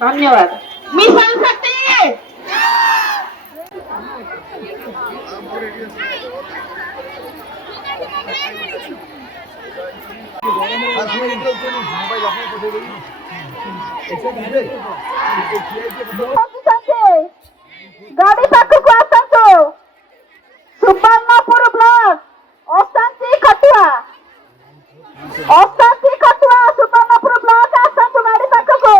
धन्यवाद। मिशन शक्ति गाड़ी पाखକୁ ଆସନ୍ତୁ। ସୁବର୍ଣ୍ଣପୁର ବ୍ଲକ ଅଶାନ୍ତି ଖଟୁଆ ସୁବର୍ଣ୍ଣପୁର ବ୍ଲକ ଆସନ୍ତୁ ଗାଡ଼ି ପାଖକୁ।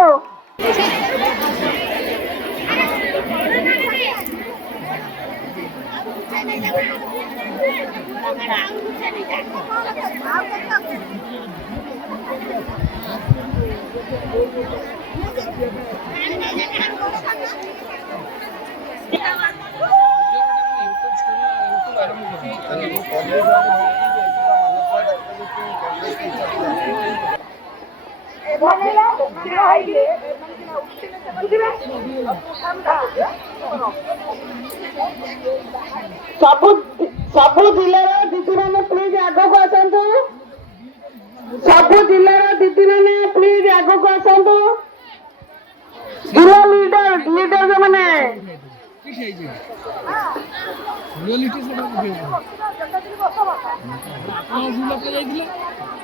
ସବୁ ଜିଲ୍ଲାର ଦିଦି ମାନେ ପ୍ଲିଜ ଆଗକୁ ଆସନ୍ତୁ। ସବୁ ଜିଲ୍ଲାର ଦିଦି ମାନେ ପ୍ଲିଜ ଆଗକୁ ଆସନ୍ତୁ। ଜିଲ୍ଲା ଲିଡର ମାନେ